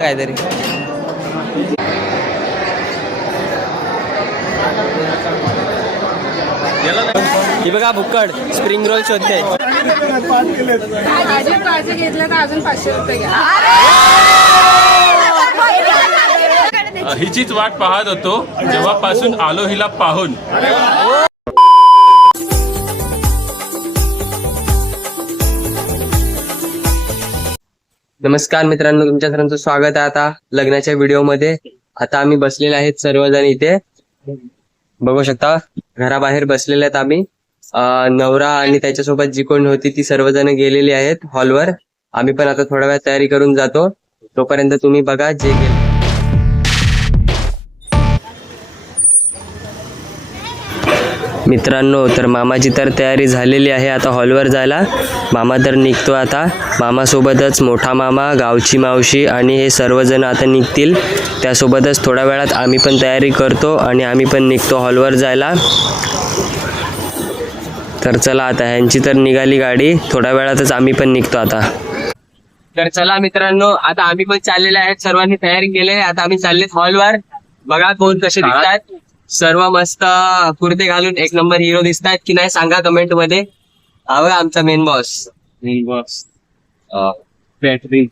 काहीतरी. ही बघा भुक्कड. स्प्रिंग रोल शोधते. भाजी भाजी घेतलं तर अजून पाचशे रुपये घ्या. हिचीच वाट पाहत होतो. जेव्हापासून आलो हिला पाहून. नमस्कार मित्रांनो तुमच्या सर्वांचं स्वागत आहे आता लग्नाच्या व्हिडिओमध्ये. आता आम्ही बसलेले आहेत सर्वजण इथे. बघू शकता घराबाहेर बसलेले आहेत आम्ही. नवरा आणि त्याच्यासोबत जी कोण होती ती सर्वजण गेलेली आहेत हॉलवर. आम्ही पण आता थोड्या वेळ तयारी करून जातो. तोपर्यंत तुम्ही बघा जे गेले. मित्रांनो तर मामाची तर तयारी झालेली आहे आता हॉलवर जायला. मामा तर निघतो आता. मामासोबतच मोठा मामा गावची मावशी आणि हे सर्वजण आता निघतील. त्यासोबतच थोड्या वेळात आम्ही पण तयारी करतो आणि आम्ही पण निघतो हॉलवर जायला. तर चला आता ह्यांची तर निघाली गाडी. थोड्या वेळातच आम्ही पण निघतो आता. तर चला मित्रांनो आता आम्ही पण चाललेले आहेत सर्वांनी तयारी केली आहे. आता आम्ही चाललेत हॉलवर. बघा कोण कसे दिसतात. सर्व मस्त कुर्ते घालून एक नंबर हिरो दिसतात की नाही सांगा कमेंटमध्ये. हा बघा आमचा मेन बॉस बॉस बॅटरी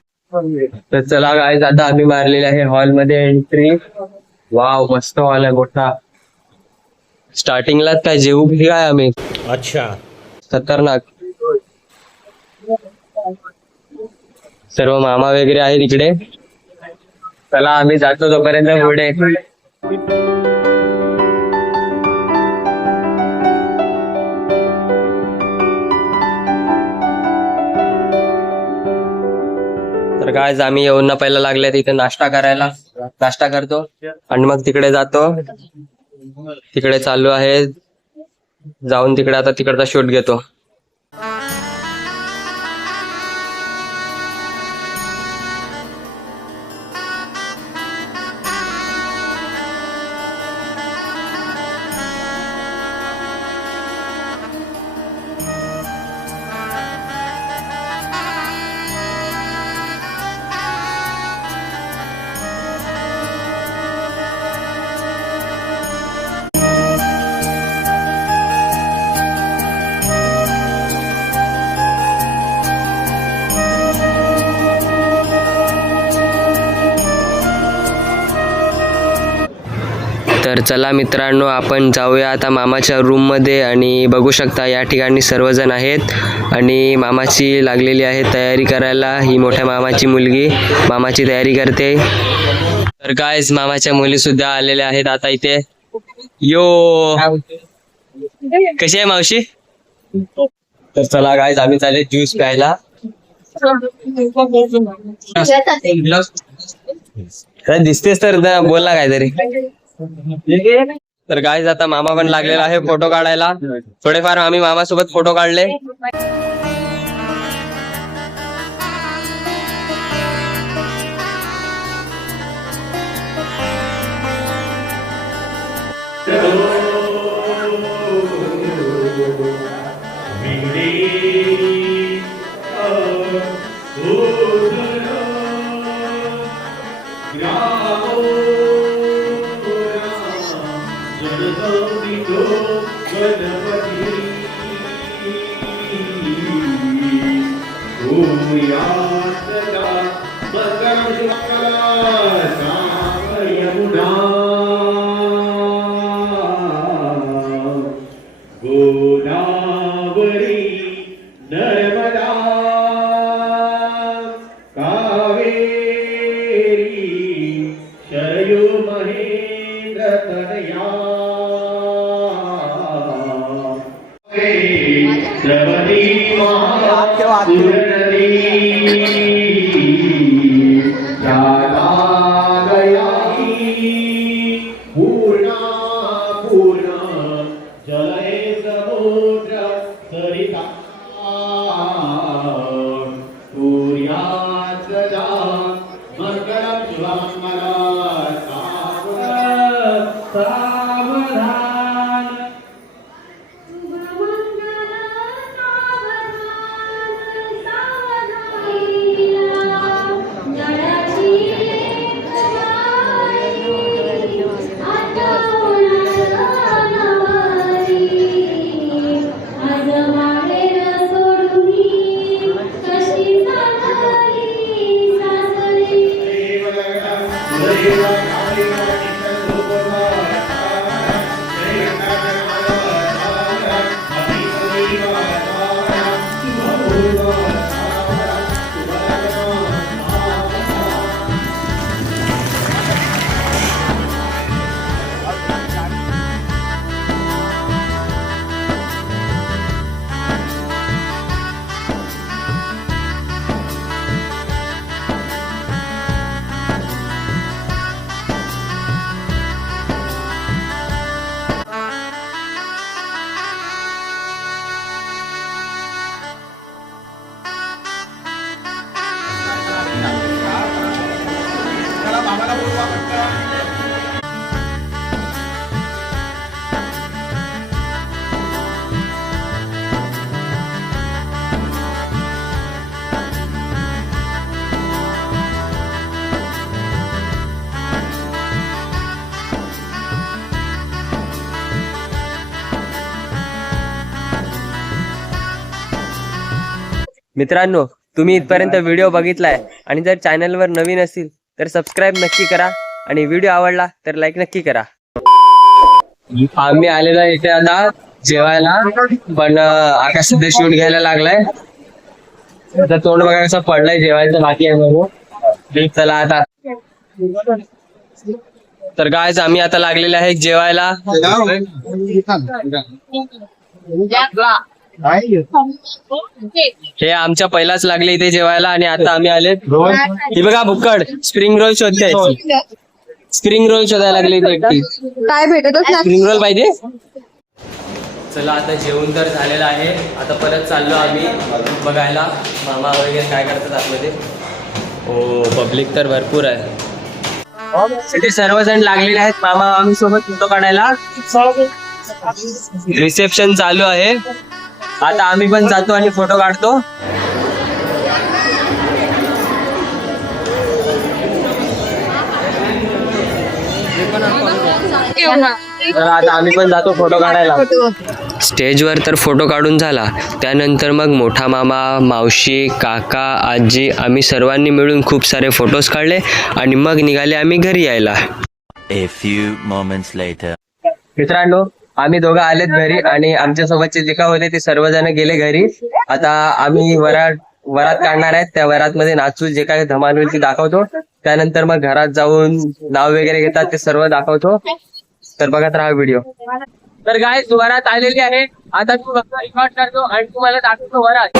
तर चला गाईज आता आम्ही मारलेले आहे हॉलमध्ये एंट्री वाव मस्त हॉल आहे मोठा. स्टार्टिंगलाच काय जेवू की काय आम्ही? अच्छा. खतरनाक. सर्व मामा वगैरे आहेत इकडे. चला आम्ही जातो तोपर्यंत पुढे. तर काय आम्ही येऊन पहिला लागले तिथे नाश्ता करायला. नाश्ता करतो. आणि मग तिकडे जातो. तिकडे चालू आहे. जाऊन तिकडे आता तिकडचा शूट घेतो. चला मित्रांनो आपण जाऊया आता मामाच्या रूममध्ये आणि बघू शकता या ठिकाणी सर्वजण आहेत आणि मामाची लागलेली आहे तयारी करायला. ही मोठ्या मामाची मुलगी मामाची तयारी करते. तर कायच मामाच्या मुली सुद्धा आलेल्या आहेत आता इथे. यो कशी आहे मावशी? तर चला काय आम्ही चालेल ज्यूस प्यायला. दिसतेस तर द- बोलला काहीतरी. तर काय आता मामा पण लागलेला आहे फोटो काढायला. थोडेफार आम्ही मामासोबत फोटो काढले. गोदावरी मित्रांनो तुम्ही इथपर्यंत व्हिडिओ बघितलाय आणि जर चॅनलवर नवीन असतील तर सबस्क्राईब नक्की करा आणि व्हिडिओ आवडला तर लाईक नक्की करा. आम्ही आलेलो आहे इथे आता जेवायला पण आकाश सध्या शूट घ्यायला लागलाय. आता तोंड बघा कसं पडलंय जेवायचं बाकी आहे बघू. चला आता. तर गायज आम्ही आता लागलेले आहे जेवायला. हे आमच्या पहिलाच लागले इथे जेवायला आणि आता आम्ही आले. ही बघा भुक्कड स्प्रिंग रोल शोधते स्प्रिंग रोल शोधायला लागले इथे एकटी. काय भेटतच स्प्रिंग रोल पाहिजे? चला आता जेवण तर झालेलं आहे. आता परत चाललो आम्ही बघायला. मामा वगैरे काय करतात आतमध्ये हो पब्लिक तर भरपूर आहे. इथे सर्वजण लागलेले आहेत. मामा मामी सोबत फोटो काढायला रिसेप्शन चालू आहे. आता आम्ही पण जातो आणि फोटो काढतो. तर आता आम्ही पण जातो फोटो काढायला. स्टेजवर तर फोटो काढून झाला. त्यानंतर मग मोठा मामा मावशी काका आजी आम्ही सर्वांनी मिळून खूप सारे फोटोज काढले आणि मग निघाले आम्ही घरी यायला. मित्रांनो आम्ही दोघं आलेत घरी आणि आमच्या सोबतचे जे काय होते ते सर्वजण गेले घरी. आता आम्ही वरात वरात काढणार आहेत. त्या वरात मध्ये नाचू जे काय धमाल होईल ते दाखवतो. त्यानंतर मग घरात जाऊन नाव वगैरे घेतात ते सर्व दाखवतो. तर बघत राहा व्हिडिओ. तर गाय वरात आलेली आहे. आता तू फक्त रेकॉर्ड करतो आणि तुम्हाला दाखवतो वरात.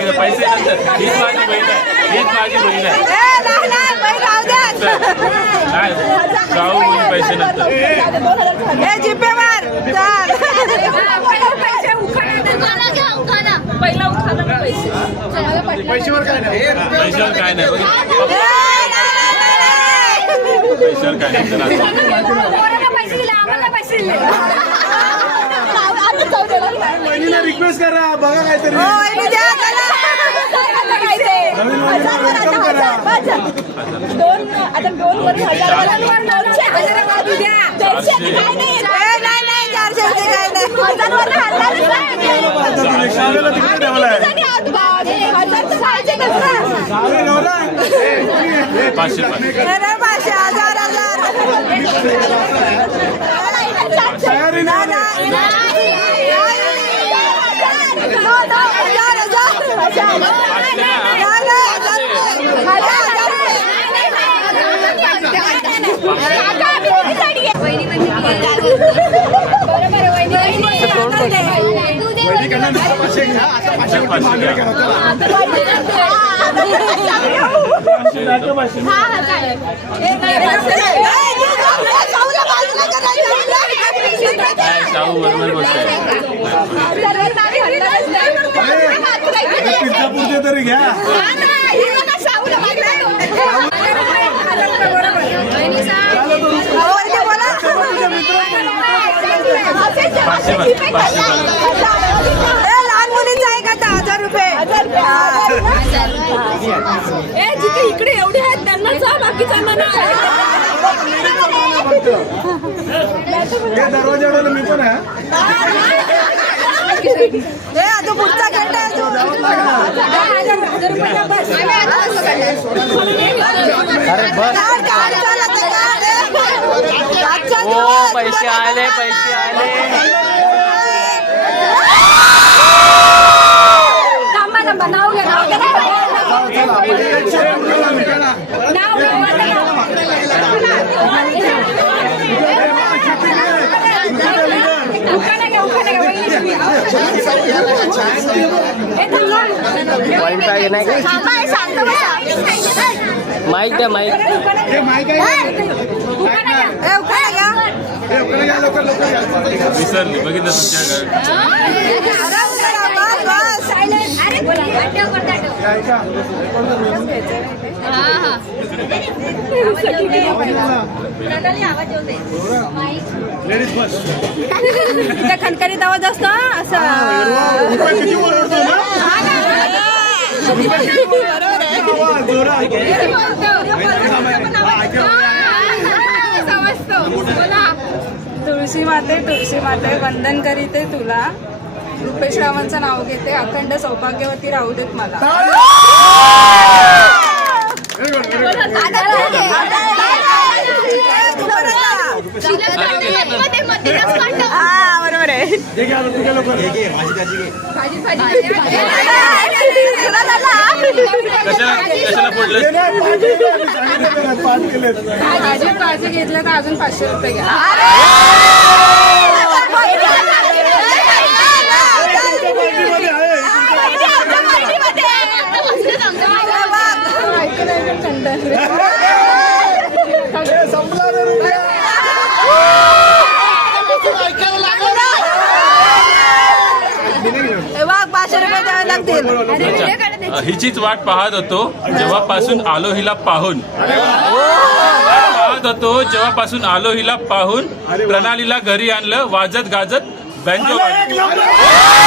पैसे पैसे नंतर हीच माझी बहीण आहे हीच माझी बहीण आहे जाऊ पैसे नंतर मार चाल. पहिला उखाणा ना पैसे पैशावर काय नाही. पैशावर काय नाही. पैशावर काय रिक्वेस्ट करा बघा काहीतरी. हो, वहिनी द्या चला. नवीन वर्षात वेलकम करा ए, नाही, नाही, चारशे रुपये काय नाही. शाळेला तिकडे ठेवलाय शाळे ठेवला पाचशे पाचशे ए, नाही, पाचशे, हजार, हजार. तयारी नाही, नाही नाही. नो, नो, हजार, हजार. नाही, नाही, हजार रुपये. हजार, हजार रुपये. वैदिकांना नुसतं पाचशे घ्या आता पाचशे रुपये पाचशे मागे घ्या. करा चला. पाचशे, पाचशे. काय शाहू बरोबर बोलतोय अरे पिझ्झा पुरते तरी घ्या पाचशे पाचशे पाचशे लहान मुलींचा आहे का आता? हजार रुपये. ए जिथे इकडे एवढे आहेत त्यांना जा हे दरवाजा मी पण आहे हे. आता पुढचा घंटा आहे तो. हो. पैसे आले पैसे आले. नाव घ्या. नाव घ्या उखाणा घ्या उखाणा घ्या वहिनी. ए, थांबा. पॉईंट पाहिजे नाही का थांबा, हे शांत बसा. माईक द्या माईक हे माहिती आहे उखाणा घ्या. ए, उखाणा घ्या. हे उकडे घ्या लवकर लवकर माईक विसरली बघितलं तुमच्या त्या खणखणीत आवाज असतो असं. तुळशी माते तुळशी माते वंदन करीते तुला. रुपेश रावांचं नाव घेते. अखंड सौभाग्यवती राहू देत मला Very good, very good. हा बरोबर आहे हे घ्या तू घ्या लवकर कशाला कशाला पडलं हे नाही, पाच केले आम्ही सांगितलं ना, पाच केलेत. अजून काळजी घेतलं तर अजून पाचशे रुपये घ्या पार्टीमध्ये आहे. ऐकून ऐकून कंटाळले. हे संपला रे रुपया. वाघ पाचशे रुपये द्यावे लागतील अच्छा. हिचीच वाट पाहत होतो जेव्हापासून आलो हिला पाहून. पाहत होतो जेव्हापासून आलो हिला पाहून प्रणालीला घरी आणलं वाजत गाजत बँजो मला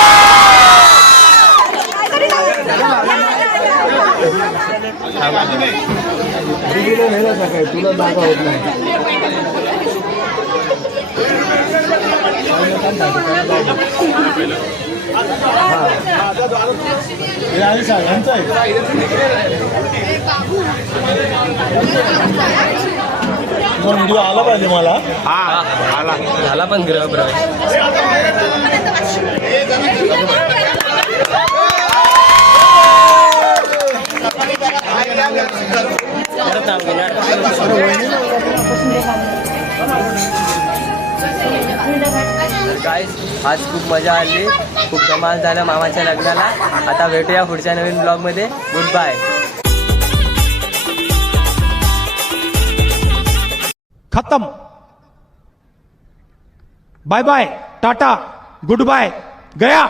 व्हिडिओ आला पाहिजे मला. झाला पण ग्रह गाईस आज खूप मजा आली. खूप कमाल झालं मामाच्या लग्नाला. आता भेटूया पुढच्या नवीन ब्लॉगमध्ये. गुड बाय खतम. Bye bye tata good bye गया.